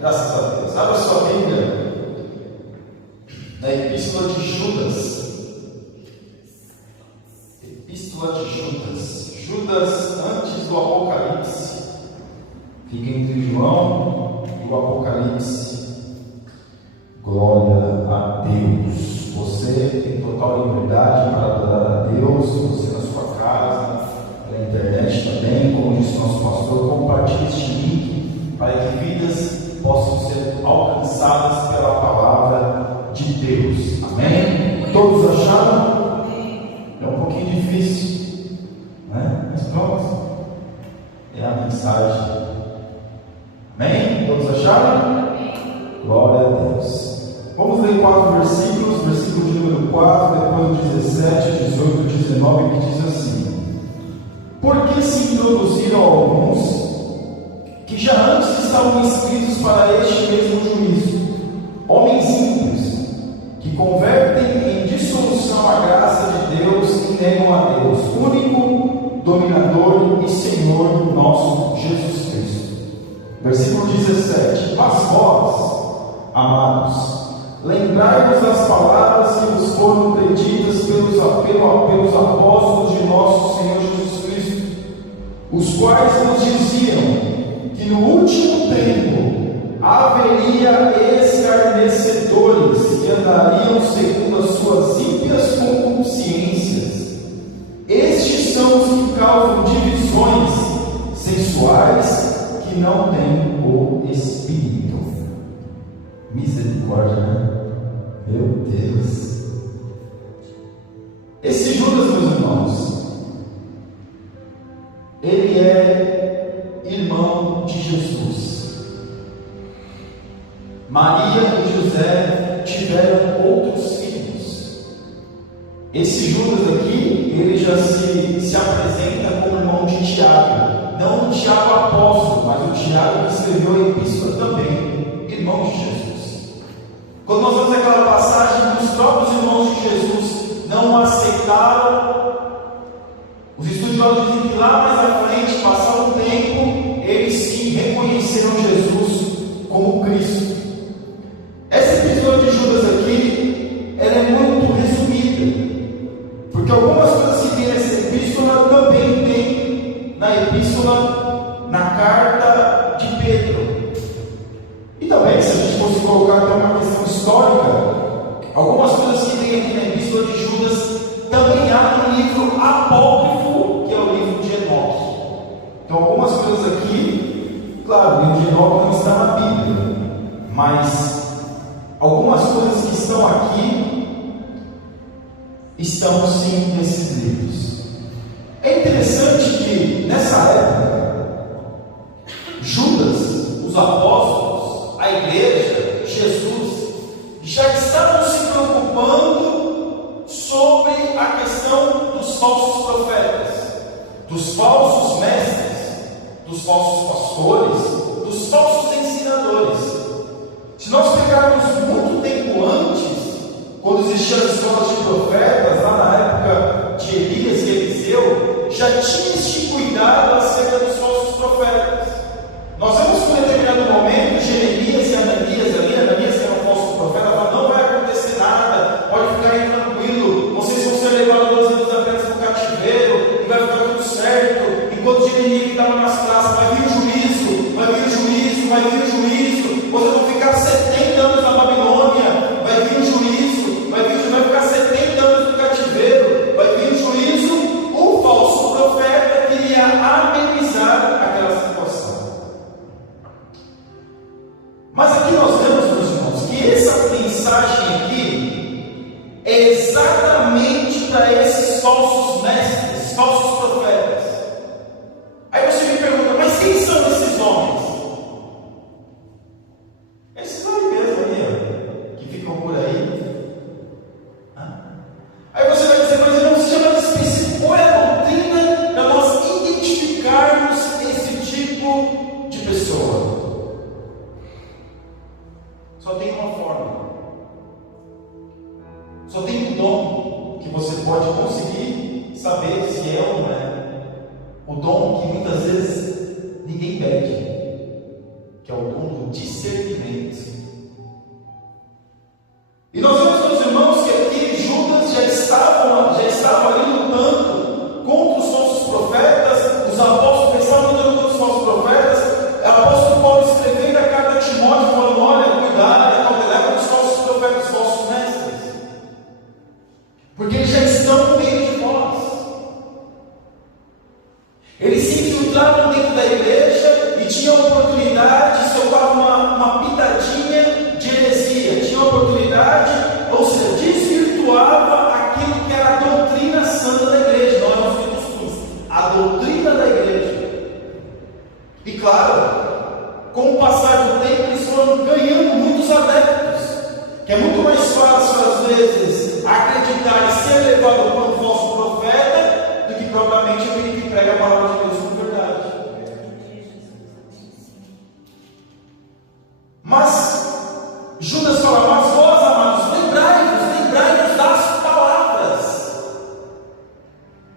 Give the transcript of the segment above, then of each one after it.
Graças a Deus. Abra sua Bíblia na Epístola de Judas. Epístola de Judas. Judas antes do Apocalipse. Fica entre João e o Apocalipse. Glória a Deus. Você tem total liberdade para adorar a Deus. Você na sua casa, na internet também. Como disse o nosso pastor, compartilhe este link para que vidas possam ser alcançadas pela palavra de Deus. Amém? Todos acharam? É um pouquinho difícil, né? Mas pronto. É a mensagem. Amém? Todos acharam? Glória a Deus. Vamos ler 4 versículos. Versículo de número 4, depois do 17, 18, 19, que diz assim: Por que se introduziram alguns que já antes estavam inscritos para este mesmo juízo, homens ímpios, que convertem em dissolução a graça de Deus e negam a Deus, único dominador e Senhor nosso Jesus Cristo. Versículo 17: Mas vós, amados, lembrai-vos das palavras que vos foram preditas pelos apóstolos de nosso Senhor Jesus Cristo, os quais nos diziam que no último tempo haveria escarnecedores que andariam segundo as suas ímpias concupiscências. Estes são os que causam divisões sensuais, que não têm o Espírito. Misericórdia, né? Meu Deus. Esse Judas, meus irmãos, ele é irmão de Jesus. Maria e José tiveram outros filhos. Esse Judas aqui, ele já se apresenta como irmão de Tiago. Não o Tiago apóstolo, mas o Tiago que escreveu a epístola também, irmão de Jesus. Quando nós vemos aquela passagem que os próprios irmãos de Jesus não aceitaram, os estudiosos dizem que lá mais à frente, passado um tempo, eles sim reconheceram Jesus como Cristo. Essa epístola de Judas aqui, ela é muito resumida, porque algumas coisas que tem nessa epístola também tem na epístola, na carta de Pedro. E também, se a gente fosse colocar até uma questão histórica, algumas coisas que tem aqui na epístola de Judas também há no livro apócrifo, que é o livro de Enoque. Então, algumas coisas aqui, claro, o livro de Enoque não está na Bíblia, mas algumas coisas que estão aqui estão sim nesses livros. É interessante que nessa época, Judas, os apóstolos, a igreja, Jesus, já estavam se preocupando sobre a questão dos falsos profetas, dos falsos mestres, dos falsos pastores, dos falsos ensinadores. Se nós pegarmos muito tempo antes, quando existiam as escolas de profetas, lá na época de Elias e Eliseu, já tinha este cuidado acerca dos falsos profetas. Nós vemos que em determinado momento, Jeremias e Ananias, que era um falso profeta, falaram: não vai acontecer nada, pode ficar aí tranquilo, vocês vão ser levados 12 anos apenas para o cativeiro, e vai ficar tudo certo. Enquanto Jeremias estava nas praças, vai vir o juízo, vai vir o juízo, vai vir o juízo, vocês vão ficar 70 anos na Babilônia, vai vir o juízo, vai ficar 70 anos no cativeiro, vai vir o juízo. O falso profeta queria amenizar aquela situação. Mas aqui nós vemos, meus irmãos, que essa mensagem aqui é exatamente para esses falsos mestres, falsos profetas. Aí você me pergunta: mas quem são esses homens? Esses aí mesmo aí, que ficam por aí. Aí você vai dizer: mas não se chama de específico. Qual é a doutrina para nós identificarmos esse tipo de pessoa? Só tem uma forma. Só tem um dom que você pode conseguir saber se é ou não é. O dom que muitas vezes ninguém pede, que é o dom do discernimento. Eles se infiltravam dentro da igreja e tinham a oportunidade, se houve uma pitadinha de heresia, tinha a oportunidade, ou seja, desvirtuava aquilo que era a doutrina santa da igreja, não eram os costumes, a doutrina da igreja. E claro, com o passar do tempo, eles foram ganhando muitos adeptos, que é muito mais fácil, às vezes, acreditar e ser levado por um falso profeta do que propriamente aquele que prega a palavra de Deus com verdade. Mas Judas fala: mas vós, amados, lembrai-vos das palavras.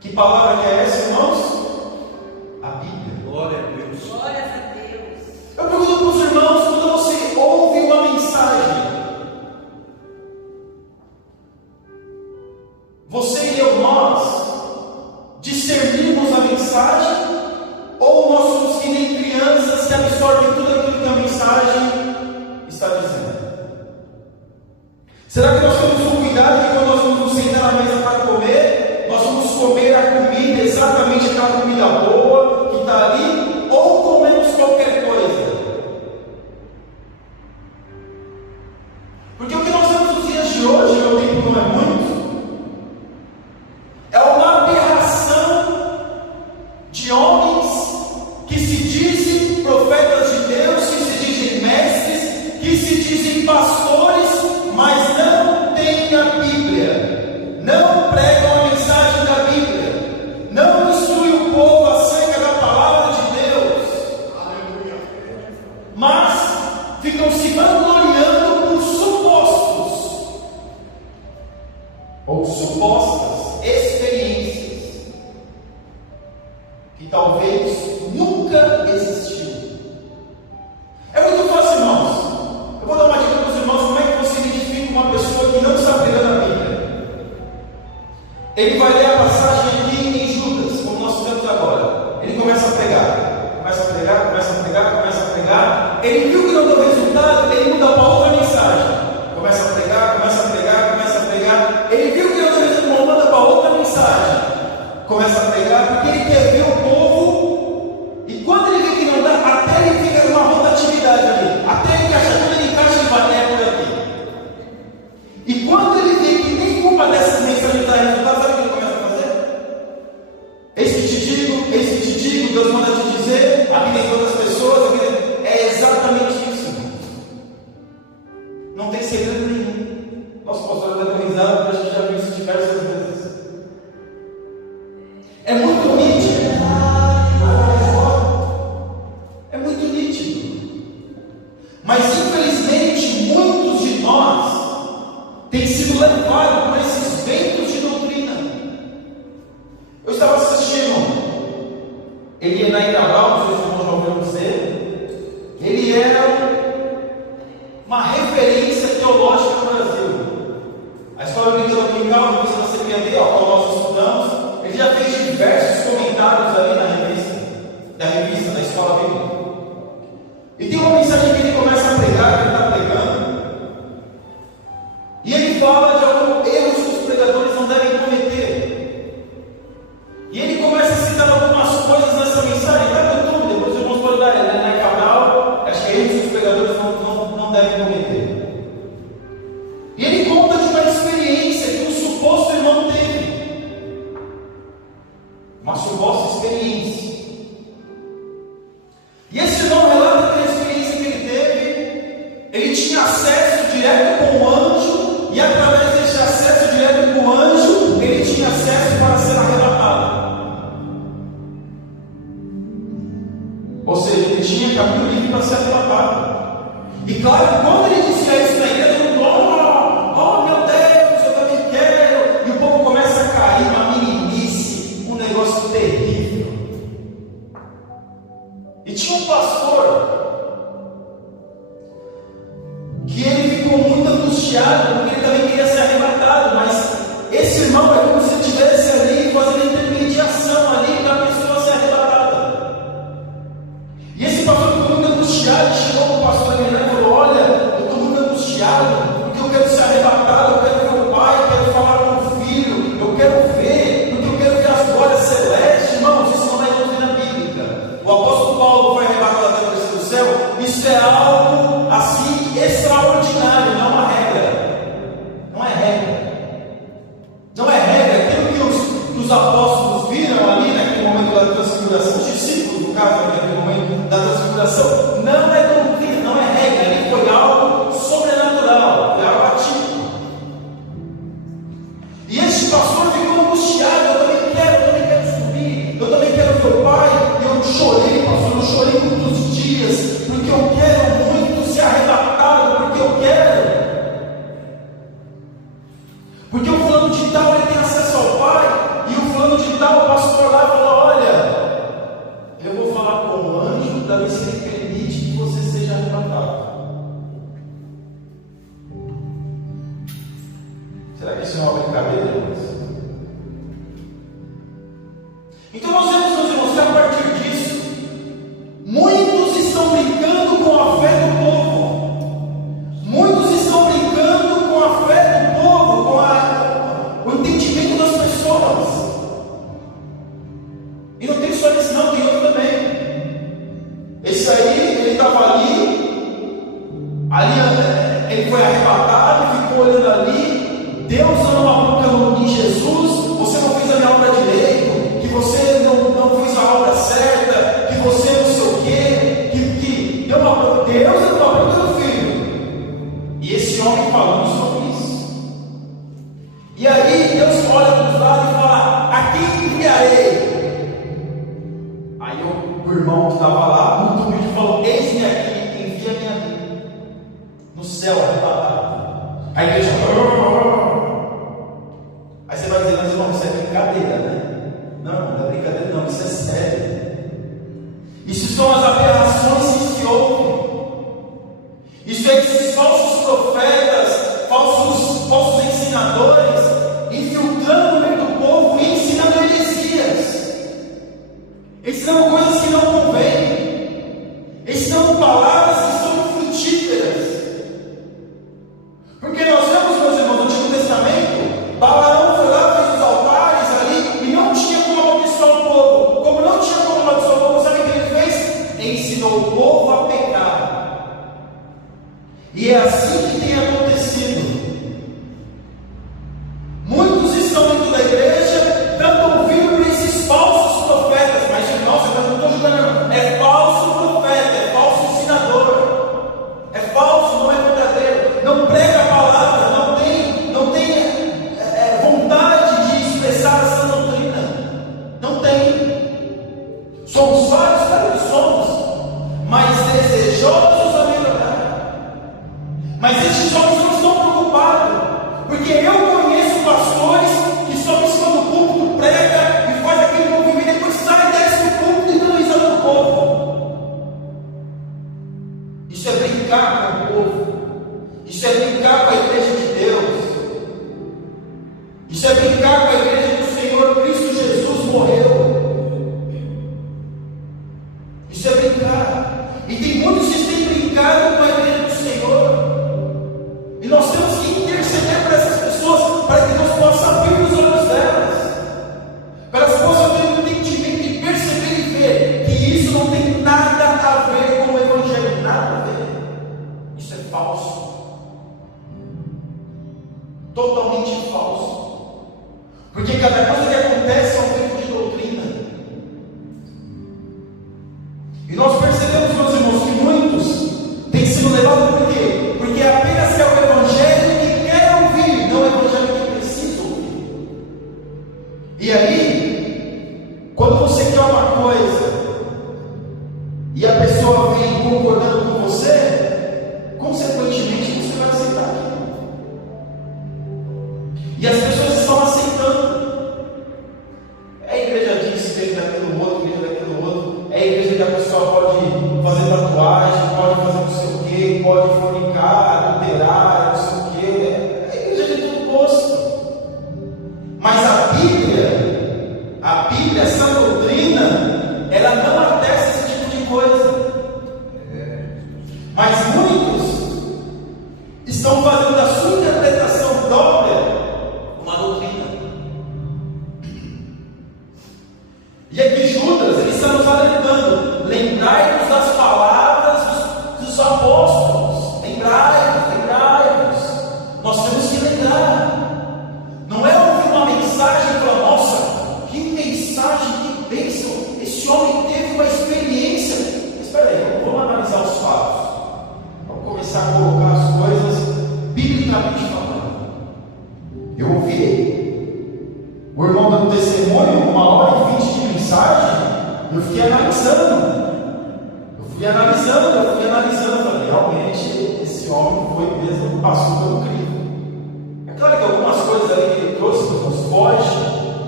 Que palavra que é essa, irmãos? A Bíblia. Glória a Deus. Glórias a Deus. Eu pergunto para os irmãos, quando você ouve uma mensagem, você e eu, nós, discernimos a mensagem, ou nós somos que nem crianças que absorvem tudo aquilo que a mensagem está dizendo? Será que nós temos um cuidado que quando nós vamos nos sentar na mesa para comer, nós vamos comer a comida, exatamente aquela comida boa que está ali, ou comemos qualquer coisa? Porque o que nós temos nos dias de hoje, meu tempo não é muito, é uma aberração de homens que se dizem profetas de Deus, que se dizem mestres, que se dizem pastores, mas não têm a Bíblia, não pregam a mensagem da Bíblia, não instruem o povo acerca da palavra de Deus. Aleluia. Mas ficam se vangloriando por supostos ou supostas experiências que talvez nunca existiu. É muito fácil, irmãos. Eu vou dar uma dica para os irmãos: como é que você identifica uma pessoa que não está pregando a Bíblia? Ele vai ler a passagem aqui em Judas, como nós estamos agora. Ele começa a pregar, ele viu que não deu resultado, ele muda para outra mensagem. Começa a pregar, ele viu que não deu resultado, manda para outra mensagem. Começa a pregar, porque ele quer ver o povo, e quando ele vê que não dá, até ele fica numa rotatividade ali, até ele encaixa, quando ele encaixa, ele vai por aqui. E quando ele vê que nenhuma dessas mensagens dá resultado, sabe o que ele começa a fazer? Eis que te digo, Deus manda te dizer, a vida em todas as pessoas, é exatamente isso, irmãos. Não tem segredo nenhum. Nosso pastor está dando risada, porque a gente já viu isso diversas vezes. É muito nítido. É muito nítido. Mas infelizmente muitos de nós têm sido levados por esses ventos de doutrina. Eu estava assistindo Elienay Cabral, não sei se os irmãos já ouviram dizer. Ele era uma referência teológica no Brasil. A Escola Bíblica Dominical, a revista da CPAD, a qual nós estudamos, ele já fez diversos comentários ali da revista da Escola Bíblica. E tem uma mensagem que ele começa a pregar, que ele está pregando, e ele fala de alguns erros que os pregadores não devem cometer. E ele começa a citar algumas coisas nessa mensagem, está no YouTube, depois os irmãos podem dar, ele é canal, acho que é erros que os pregadores não devem cometer. E ele conta de uma experiência que um suposto irmão teve. Uma suposta experiência. E esse irmão relata que a experiência que ele teve, ele tinha acesso direto com o anjo, e através desse acesso direto com o anjo, ele tinha acesso para ser arrebatado. Ou seja, ele tinha caminho livre para ser arrebatado. E claro, quando ele dizia isso na igreja, ele falou: oh meu Deus, eu também quero. E o povo começa a cair numa meninice, um negócio terrível. E tinha um pastor que ele ficou muito angustiado, porque ele também queria ser arrebatado, mas esse irmão é como se estivesse ali fazendo intermediação ali para a pessoa ser arrebatada. E esse pastor ficou muito angustiado, chegou para o pastor e falou: olha, eu estou muito angustiado, porque eu quero ser arrebatado, eu quero ver o pai, eu quero falar com o filho, eu quero ver, porque eu quero ver as glórias celestes. Irmãos, isso não é doutrina bíblica. transfiguração, os discípulos, no caso, naquele momento da transfiguração, não é doutrina, não é regra, ali foi algo sobrenatural, foi algo atípico. E este pastor ficou angustiado: eu também quero subir, eu também quero ver o Pai. E eu chorei, pastor, eu chorei muitos dias, porque eu quero muito ser arrebatado, porque eu quero. Porque o fulano de tal, ele tem acesso ao Pai, e o fulano de tal, o pastor lá fala: olha, eu vou falar com o anjo, da vez que ele permite que você seja arrebatado. Será que isso é uma brincadeira, irmãos? Então nós vemos, meus irmãos, que a partir disso, muitos estão brincando com a fé do povo. Muitos estão brincando com a fé do povo, com o entendimento das pessoas. E não tem só esse não, tem outro também. Esse aí, ele estava ali ele foi arrebatado, ficou olhando ali. Deus não apontou em Jesus: você não fez a minha obra direito, que você não fez a obra certa, que você não sei o quê, que Deus não apontou no filho. E esse homem falando sobre isso. E aí Deus olha para os lados e fala: a quem enviarei? Aí o irmão que estava lá, muito humilde, falou: eis-me aqui, envia-me a mim. No céu arrebatado. A igreja. Aí você vai dizer: mas irmão, isso é brincadeira, né? Não é brincadeira, não, isso é sério. Isso são as aberrações que se ouvem. Isso é esses falsos profetas, falsos ensinadores, infiltrando no meio do povo e ensinando heresias, ensinando coisas que não convêm, ensinando palavras que são frutíferas. Porque nós vemos, meus irmãos, no Antigo Testamento, Balaão foi lá, fez os altares ali, e não tinha como amaldiçoar o povo. Como não tinha como amaldiçoar o povo, sabe o que ele fez? Ensinou o povo a pecar. E é assim que tem acontecido. Muitos estão dentro da igreja, dando ouvido para esses falsos profetas. Mas, nossa, eu não estou julgando, é falso profeta, é falso ensinador, é falso, não é verdadeiro, não prega a palavra, não tem vontade de expressar essa doutrina, não tem. Somos vários, claro que somos, mas desejosos a melhorar. Mas esses homens não estão preocupados, porque eu conheço pastores que só em cima do púlpito prega e faz aquele movimento e depois sai, desce do púlpito e dando risada no povo. Isso é brincar com o povo. Isso é brincar com a igreja de Deus. Isso é brincar com a igreja que o Senhor Cristo Jesus morreu. Isso é brincar. E tem muitos que têm brincado com a igreja do Senhor. E nós temos que interceder por essas pessoas, para que Deus possa abrir os olhos delas, para elas possam ter um entendimento e perceber e ver que isso não tem nada a ver com o Evangelho, nada a ver. Isso é falso, totalmente falso, porque cada coisa que acontece é um tipo de doutrina. E nós percebemos, meus irmãos, que muitos têm sido levados por quê? Porque apenas é o Evangelho que quer ouvir, não é o Evangelho que precisa ouvir. E aí, quando você quer uma coisa e a pessoa vem concordando com você, consequentemente você vai aceitar aquilo. E as pessoas estão aceitando. É a igreja disso, igreja daquilo outro, igreja daquilo outro. É a igreja que a pessoa pode mensagem, eu fui analisando. Falei, realmente, esse homem foi mesmo, passou pelo crivo. É claro que algumas coisas ali que ele trouxe nos foge,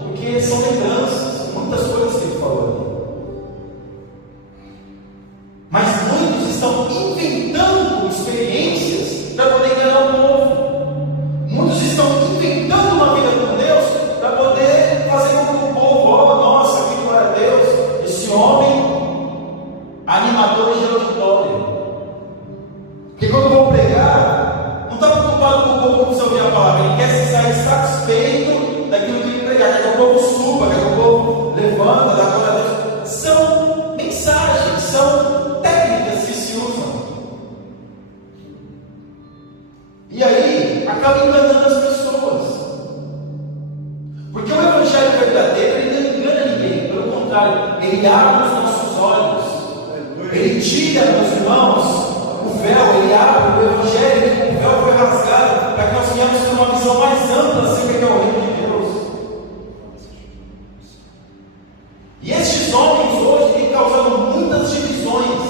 porque são lembranças, muitas coisas que ele falou ali. Mas muitos estão inventando experiências para poder enganar o povo. Muitos estão inventando uma vida com Deus para poder fazer com que o povo, nossa, que glória a Deus, esse homem animador de auditório. Porque quando vão pregar, não está preocupado com o povo que precisa ouvir a palavra, ele quer se sair satisfeito daquilo que ele pregar, quer que o povo suba, quer que o povo levanta, dá glória a Deus. São mensagens, são técnicas que se usam. E aí, acaba enganando as pessoas. Porque o evangelho verdadeiro, ele não engana ninguém, pelo contrário, ele abre os nossos olhos. Ele tira, meus irmãos, o véu, ele abre o evangelho, o véu foi rasgado, para que nós tenhamos uma visão mais ampla acerca do que é o reino de Deus. E estes homens hoje têm causado muitas divisões,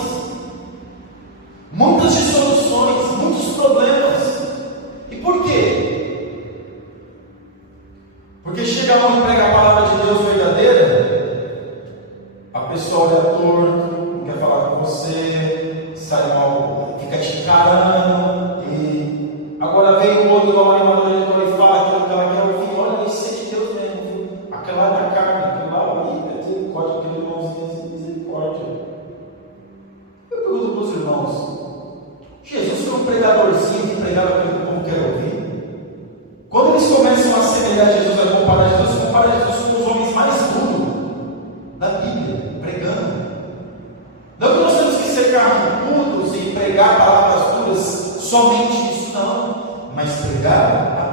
muitas dissoluções, muitos problemas. E por quê? Porque chega a mão e prega a palavra de Deus verdadeira, a pessoa olha torto, quer falar com você, sai mal, fica te encarando, e agora vem o outro lá e fala aquilo que ela quer ouvir. Olha, isso é de Deus mesmo, aquela da carne, aquele lá, misericórdia, aquele irmãozinho, misericórdia. Eu pergunto para os irmãos: Jesus foi um pregadorzinho que pregava aquilo que o povo quer ouvir? Quando eles começam a semelhar Jesus, a comparar Jesus com os homens mais duros da Bíblia, pregando. Não que nós temos que ser carrancudos e pregar palavras duras, somente isso não, mas pregar a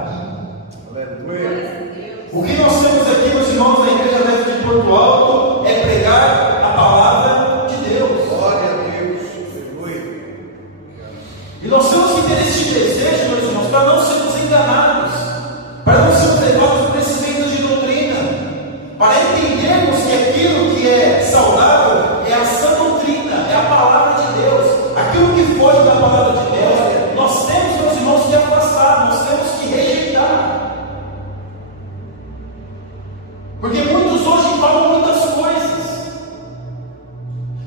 Bíblia. O que nós temos aqui, meus irmãos, na igreja dentro de Porto Alto, é pregar a palavra de Deus. Glória a Deus. E nós temos que ter este desejo, meus irmãos, para não sermos enganados, para não sermos levados por esses ventos de doutrina, para entendermos que aquilo que é saudável é a sã doutrina, é a palavra de Deus. Aquilo que foge da palavra de Deus, nós temos, meus irmãos, que afastar, nós temos que rejeitar. Porque muitos hoje falam muitas coisas,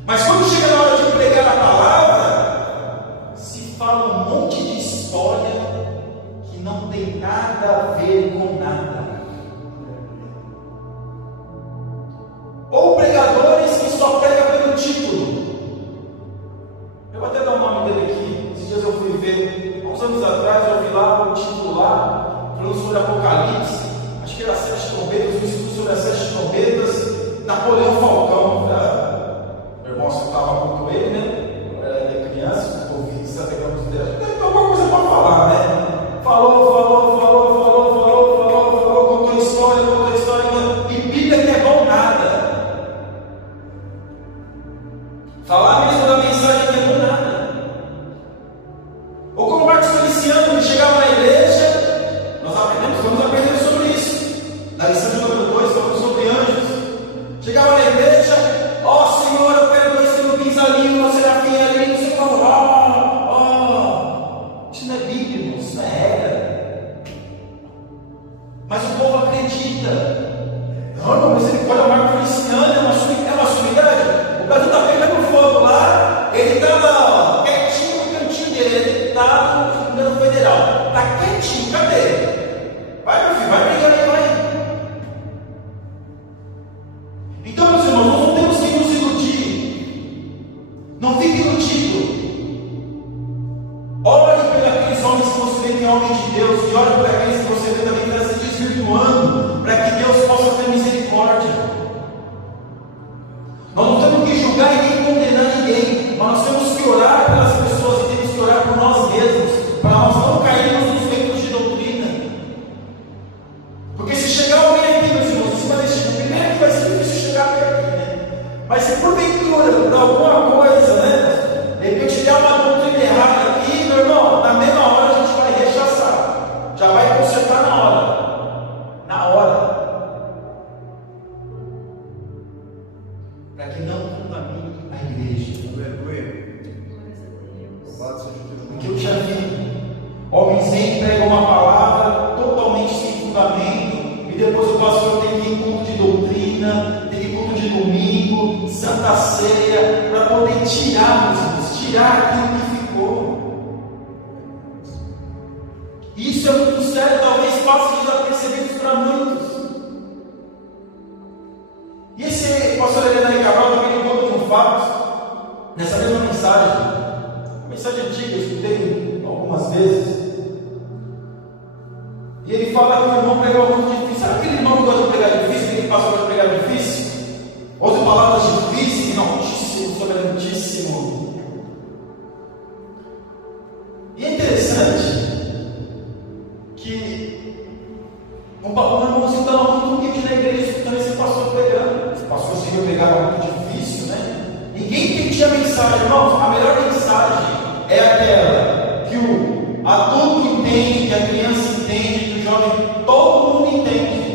mas quando chega na hora de pregar a palavra, se fala um monte de história que não tem nada a ver com nada. Ou pregadores que só pregam pelo título. Eu vou até dar o nome dele aqui. Esses dias eu fui ver, há uns anos atrás, eu vi lá o título lá, falando sobre Apocalipse. Acho que era 7 trombetas, um estudo sobre as 7 trombetas. Napoleão Falcão, meu irmão estava muito ele, né? Eu era criança, eu ouvi Santa Cruz de Deus. Tem alguma coisa para falar, né? Falou, contou história, e Bíblia que é bom nada. Falar mesmo da mensagem que é bom nada. Ou como Marcos Feliciano, ele chegava na igreja, nós vamos aprender sobre isso. Na lição de número 2, falamos sobre anjos. Chegava na igreja, Senhor, eu quero 2 querubins ali, uma serafim ali, não sei como. Isso não é bíblico, isso não é regra. Mas o povo acredita. Não, misericórdia, Marcos Feliciano é uma sumidade. O Brasil está pegando fogo lá, ele está quietinho no cantinho dele, ele está no governo federal, está quietinho, cadê? Vai, meu filho, vai brigar aí, vai. Então, meus irmãos, nós não temos que nos iludir, não fique iludido. Ore pelos homens que você vê que é homem de Deus, e ore por aqueles que você vê também que está se desvirtuando, para que Deus possa ter misericórdia. Nós não temos que julgar e nem condenar ninguém, mas nós temos que orar pelas pessoas e temos que orar por nós mesmos, para nós não cairmos nos ventos de doutrina. Porque se chegar alguém aqui, meus irmãos, em cima desse tipo, primeiro que vai ser difícil chegar até aqui, né? Mas se porventura, por alguma coisa, né, de repente der uma doutrina errada aqui, meu irmão, na mesma hora a gente vai rechaçar, já vai consertar na hora. junto a mim. A igreja. Aleluia. Louvado seja Deus. Porque eu já vi homens vêm, pregam uma palavra totalmente sem fundamento, e depois o pastor tem que ir em culto de doutrina, tem que ir em culto de domingo, Santa Ceia, para poder tirar aquilo que ficou. Isso é muito sério, talvez passe desapercebido para muitos. E esse pastor Helena Cabral também me conta de um fato, nessa mesma mensagem antiga, eu escutei algumas vezes. E ele fala que o irmão pregou muito difícil. Sabe aquele irmão que gosta de pregar difícil, que ele passou para pregar difícil? Outra palavras difíceis, altíssimo, soberantíssimo. E é interessante que um irmãozinho estava muito humilde na igreja, escutando esse pastor pregando. Esse pastor seguiu pregava muito difícil, né? Ninguém entendia a mensagem, irmãos. A melhor mensagem é aquela que o adulto entende, que a criança entende, que o jovem, todo mundo entende.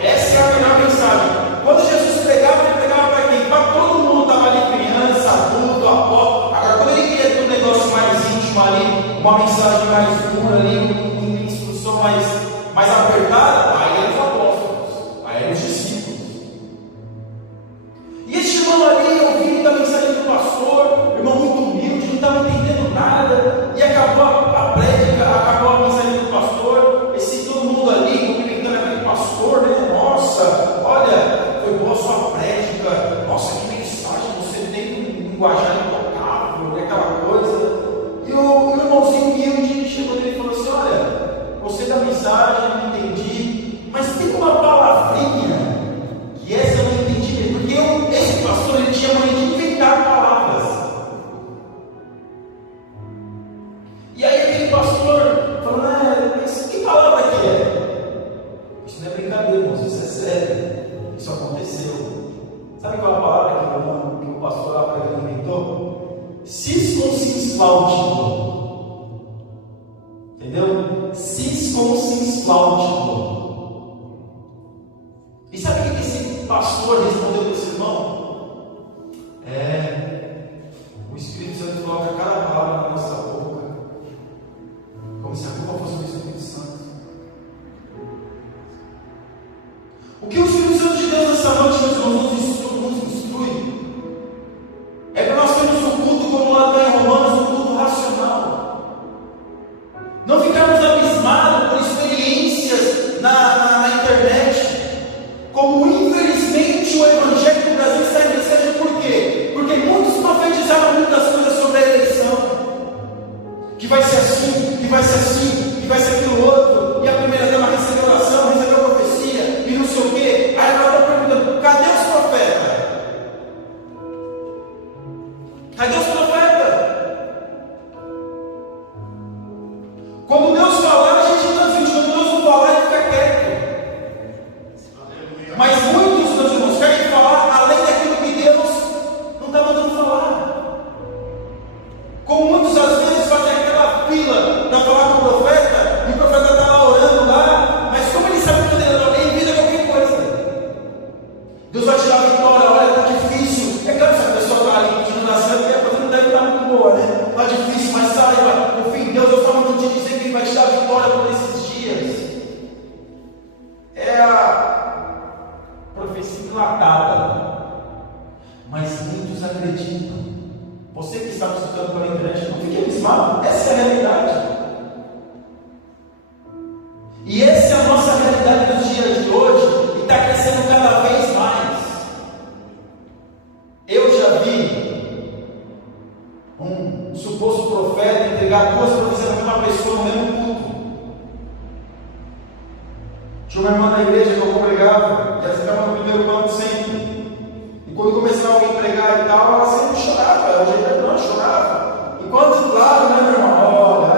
Essa é a melhor mensagem. Quando Jesus pregava, ele pregava para quem? Para todo mundo, estava ali criança, adulto, avó. Agora, quando ele queria ter um negócio mais íntimo ali, uma mensagem mais pura ali, uma instrução mais apertada, aí eram os apóstolos, aí eram os discípulos. E esse irmão ali, ouvindo a mensagem do pastor, irmão muito humilde, não estava entendendo nada, e acabou a prédica, acabou a mensagem do pastor, esse todo mundo ali, cumprimentando aquele pastor, né? Nossa, olha, foi boa a sua prédica, nossa, que mensagem, você tem um linguajar intocável, aquela coisa. E o irmãozinho humilde chegou nele e falou assim: olha, gostei da mensagem, não entendi, mas tem uma palavrinha que essa eu não entendi, porque esse pastor ele tinha mania de inventar palavras. E aí aquele pastor falou: mas que palavra que é? Isso não é brincadeira, irmãos, isso é sério, isso aconteceu. Sabe qual é a palavra que o pastor lá pregando inventou? Cisconcisfláutico. Entendeu? Cisconcisfláutico. E sabe o que esse pastor respondeu para esse irmão? O Espírito Santo coloca cada palavra na nossa boca, como se a culpa fosse do Espírito Santo. O que o Espírito Santo de Deus nessa noite, meus irmãos, nos instrui é para nós termos um culto, como lá está em Romanos, um culto racional. Não ficarmos abismados por experiências na internet, como infelizmente o Evangelho do Brasil está em desejo. Por quê? Porque muitos profetizaram muitas coisas sobre a eleição, que vai ser assim, que vai ser assim, que vai ser aquilo outro, e a primeira dama recebeu oração, recebeu profecia, e não sei o quê. Aí ela está perguntando: cadê os profetas? Cadê os profetas? Quando Deus falar, a gente transmite. Quando Deus não falar, ele fica quieto. Mas muitos, meus irmãos, querem falar além daquilo que Deus não está mandando falar. Como muitos às vezes fazem aquela fila para falar com o profeta, e o profeta está lá orando lá, mas como ele sabe que ele vira qualquer coisa. Deus vai te dar vitória, olha, está difícil. É claro que se a pessoa está ali pedindo oração, porque a coisa não deve estar muito boa, né? Está difícil, mas saiba, no fim, Deus está mandando te dizer que Ele vai te dar vitória por esses dias. É a profecia enlatada, mas muitos acreditam. Você que está me escutando pela internet, não fique abismado, essa é a realidade. E essa é a nossa realidade dos dias de hoje, e está crescendo cada vez mais. Eu já vi um suposto profeta entregar duas profecias para uma pessoa no mesmo culto. Tinha uma irmã na igreja que eu congregava, e ela ficava no primeiro banco sempre. E quando começava alguém a pregar e tal, ela sempre chorava, ela chorava. E quando, claro, né, meu irmão, olha,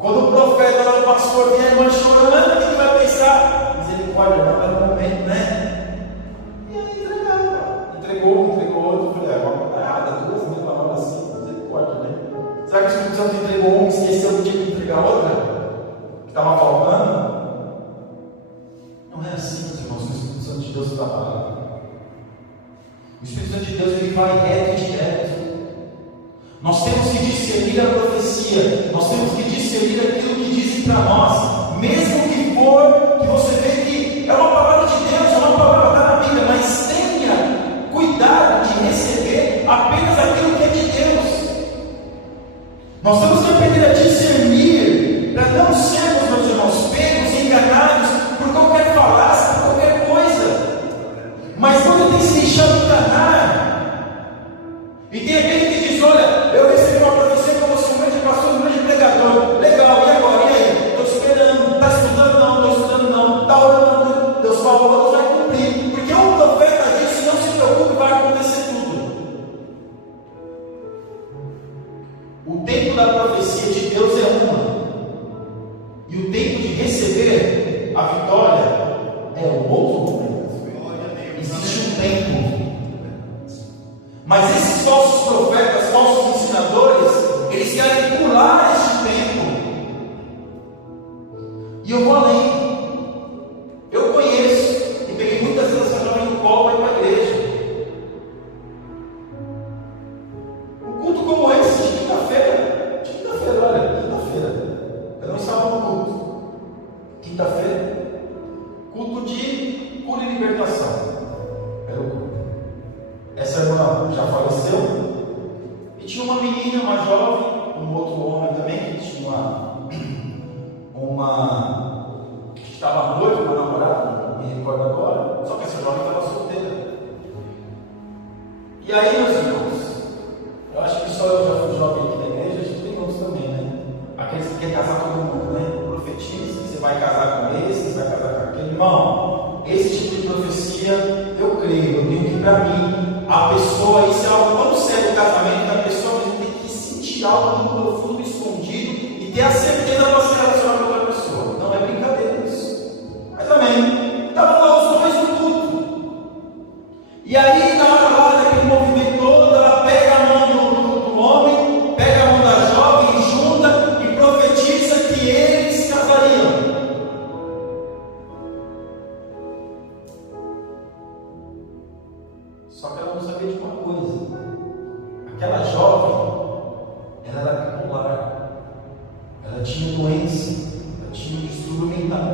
quando o profeta, lá, o pastor, vinha a irmã chorando, o que ele vai pensar? Misericórdia, não era o momento, né? E aí entregava. Entregou outro. Eu falei: agora não está errada, duas mil palavras assim, misericórdia, né? Será que o Espírito Santo entregou uma e esqueceu que tinha que entregar outra? Que estava faltando? Não é assim, meus irmãos, que o Espírito Santo de Deus trabalha. O Espírito Santo de Deus, ele vai reto e direto. Nós temos que discernir a profecia, nós temos que discernir aquilo que dizem para nós, mesmo que for que você vê que é uma palavra de Deus, é uma palavra da Bíblia, mas tenha cuidado de receber apenas aquilo que é de Deus. Nós temos que aprender a discernir, para não sermos, meus irmãos, pegos e enganados por qualquer falácia, por qualquer coisa. Mas quando tem se deixado enganar, e tem aquele que diz: olha, eu recebi uma profecia como se um grande pastor, um grande pregador, legal, e agora? E aí? Estou esperando, está estudando? Não, estou estudando não, está orando, Deus falou, Deus vai cumprir, porque um profeta disse: não se preocupe, vai acontecer tudo. O tempo da profecia de Deus é uma, e o tempo de receber a vitória é o outro momento. Existe um tempo. Mas esses falsos profetas, falsos ensinadores, eles querem pular este tempo. E eu vou além. Eu conheço e peguei muitas vezes essa jovem no colo para ir para a igreja. Um culto como esse, de quinta-feira, olha, quinta-feira, eu não estava no culto. Quinta-feira, culto de cura e libertação. Era o culto. Essa irmã já faleceu, e tinha uma menina, uma jovem, um outro homem também, que tinha uma que estava noiva, uma namorada, não me recordo agora, só que essa jovem estava solteira. E aí, meus irmãos, eu acho que só eu já fui jovem aqui na igreja, a gente tem outros também, né? Aqueles que querem casar todo mundo, né? Profetiza, você vai casar com esse, você vai casar com aquele. Irmão, esse tipo de profecia, eu creio, eu tenho que, para mim, a pessoa, isso é algo tão sério, o casamento, que a pessoa tem que sentir algo no profundo, escondido, e ter a certeza para se relacionar com outra pessoa. Não é brincadeira isso. Mas amém. Estavam lá os dois no culto. E aí, na hora lá, daquele movimento todo, ela pega a mão do homem, pega a mão da jovem, junta e profetiza que eles casariam. Só que ela não sabia de uma coisa: aquela jovem, ela era bipolar, ela tinha doença, ela tinha um distúrbio mental,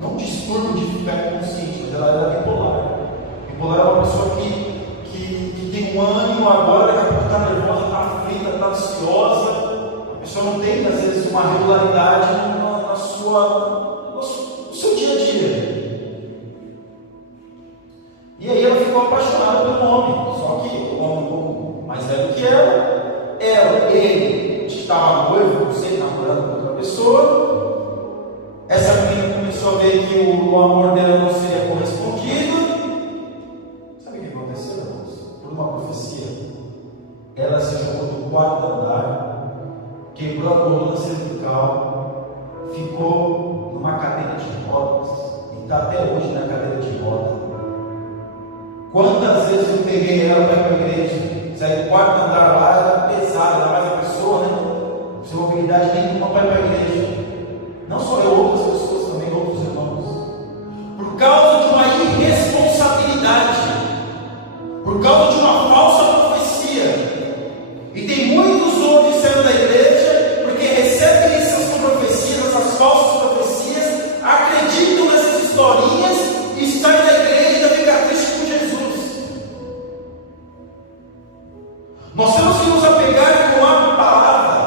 não um distúrbio de ficar inconsciente, mas ela era bipolar. Bipolar é uma pessoa que tem um ânimo agora, daqui a pouco está nervosa, está aflita, está ansiosa, a pessoa não tem às vezes uma regularidade no seu dia a dia. E aí ela ficou apaixonada pelo homem, só que o homem um pouco mais velho que ele estava noivo, não sei, namorando com outra pessoa. Essa menina começou a ver que o amor dela não seria correspondido. Sabe o que aconteceu, irmãos? Por uma profecia, ela se jogou do quarto andar, quebrou a coluna cervical, ficou numa cadeira de rodas, e está até hoje na cadeira de rodas. Quantas vezes eu peguei ela para ir para a igreja, saí do quarto andar lá, era pesada, era mais a pessoa, né? Sem mobilidade nenhuma para ir para a igreja. Não só eu, outras pessoas também, outros irmãos. Por causa de uma irresponsabilidade, por causa de uma falsa profecia. E tem muitos hoje saindo da igreja, porque recebem essas profecias, essas falsas profecias, acreditam nessas historinhas e saem da igreja e ainda ficam tristes com Jesus. Nós temos que nos apegar com a palavra.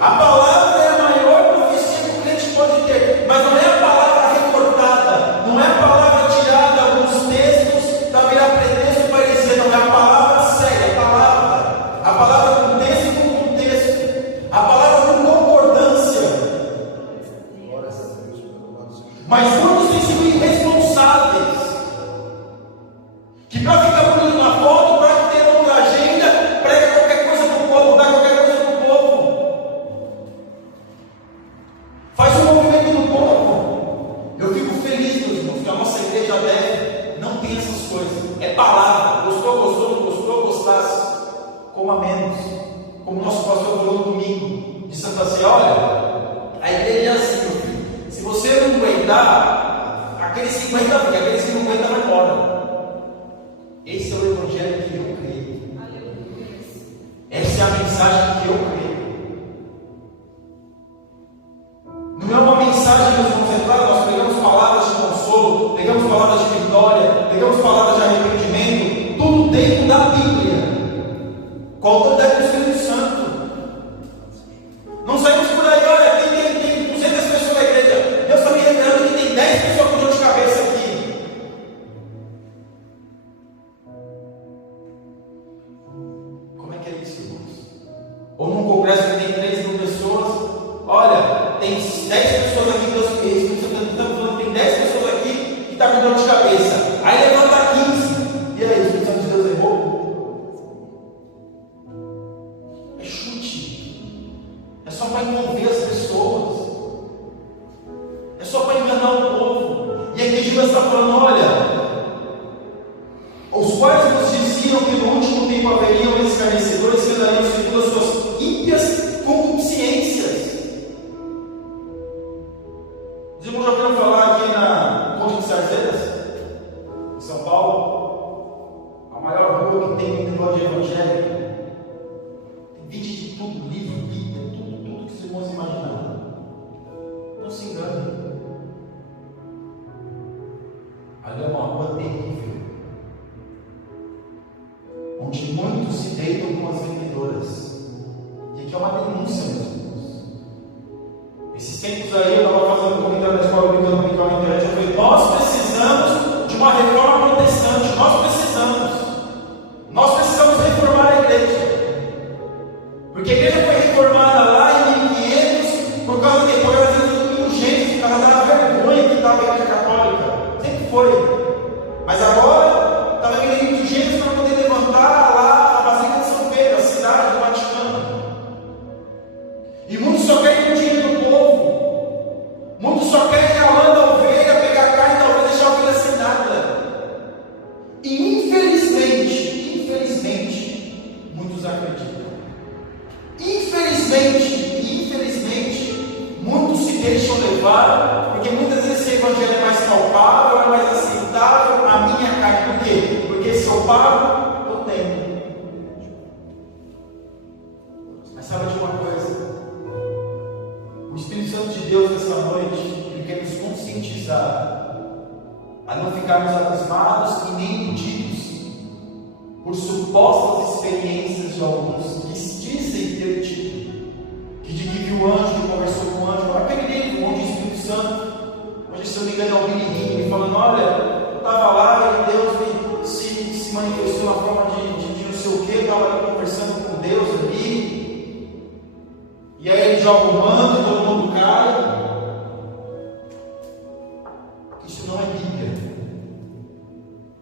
A palavra é a maior profecia que o crente pode ter, mas não é a palavra recortada, não é a palavra tirada de alguns textos para virar pretexto para dizer, não é a palavra séria, a palavra com texto e com contexto, a palavra com concordância. Mas muitos têm sido irresponsáveis, que para ficar bonito na foto, para ter outra agenda, prega qualquer coisa para o povo, dá qualquer coisa para o povo, faz um movimento no povo. Eu fico feliz, meus irmãos, que a nossa igreja deve, não tem essas coisas, é palavra, gostou, não gostou, gostasse, coma menos, como o nosso pastor falou no domingo, de Santa Ceia. Olha, a igreja é assim, meu filho, se você não aguentar, aqueles 50 fica, aqueles que não aguentam vai embora. Esse é o Evangelho que eu creio. Essa é a mensagem que eu creio. Não é uma mensagem que nós vamos entrar, nós pegamos palavras de consolo, pegamos palavras de vitória, pegamos palavras de arrependimento, tudo dentro da Bíblia, com a autoridade do Espírito Santo. Não saímos por aí, olha, tem 200 pessoas na igreja, Deus está me revelando que tem 10 pessoas com dor de cabeça aqui. Como é que é isso, irmãos? Ou num congresso que tem 3.000 pessoas, olha, tem 10 pessoas aqui, Deus fez, estamos falando que tem 10 pessoas aqui que estão com dor de cabeça. Aí levanta 15. E aí, o Espírito Santo de Deus errou? É chute. É só para envolver as pessoas. É só para enganar o povo. E aqui Jesus está falando, olha, os quais vos diziam que no último tempo haveriam escarnecedores que andariam segundo as suas ímpias concupiscências. Os irmãos já ouviram falar aqui na Ponte de Sarzedas, em São Paulo, a maior rua que tem no negócio de evangelho. Tem vídeo de tudo, livro, Bíblia, tudo que os irmãos imaginaram. Não se enganem. Ali é uma rua terrível, onde muitos se deitam com as vendedoras. E aqui é uma denúncia, meus irmãos. Esses tempos aí eu estava fazendo um comentário na escola brincando comigo na internet. Eu falei, nós precisamos de uma reforma protestante. Nós precisamos reformar a igreja. Porque a igreja foi reformada lá em 1500 por causa de tudo urgente, por causa da vergonha que estava a igreja católica. Sempre foi. Mas agora está vindo urgentes para poder levantar lá a Basílica de São Pedro, a cidade do Vaticano. E muitos só querem o dinheiro do povo. Muitos só querem a lã da ovelha, pegar a carne da ovelha e deixar a ovelha sem nada. E infelizmente, muitos acreditam. Infelizmente, muitos se deixam levar, porque muitas vezes esse evangelho é mais palpável, é mais aceitável a minha carne. Por quê? Porque se eu pago, eu tenho. Mas sabe de uma coisa? O Espírito Santo de Deus nessa noite, Ele quer nos conscientizar a não ficarmos abismados e nem iludidos por supostas experiências de alguns que dizem ter tido, que de que viu o anjo, que conversou com o anjo, aquele livro onde o Espírito Santo, hoje se eu não me engano é o Billy Graham, falando, olha, eu estava lá e Deus se manifestou na forma de não sei o que, eu estava ali conversando com Deus ali, e aí ele joga o manto e todo mundo cai. Isso não é Bíblia.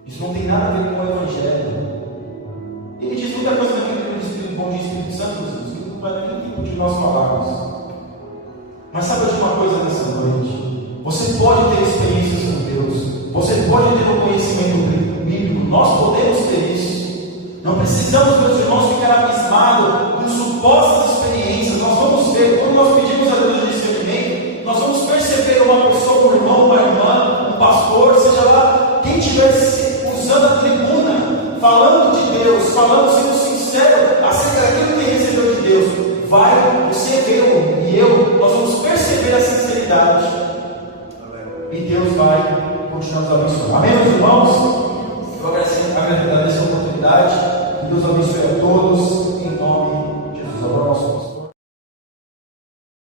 Isso não tem nada a ver com o Evangelho. Ele diz muita coisa naquele livro do Espírito Bom de Espírito Santo, que não vai nem tempo de nós falarmos. Mas sabe de uma coisa nessa noite? Você pode ter experiências com Deus, você pode ter um conhecimento bíblico, nós podemos ter isso. Não precisamos, meus irmãos, ficar abismados com supostas experiências. Nós vamos ver, quando nós pedimos a Deus de discernimento, nós vamos perceber uma pessoa, um irmão, uma irmã, um pastor, seja lá, quem estiver usando a tribuna, falando de Deus, sendo sincero acerca daquilo que recebeu de Deus, você, eu e eu, nós vamos perceber a sinceridade. E Deus vai continuar nos abençoando. Amém, meus irmãos? Eu agradeço a oportunidade. Que Deus abençoe a todos.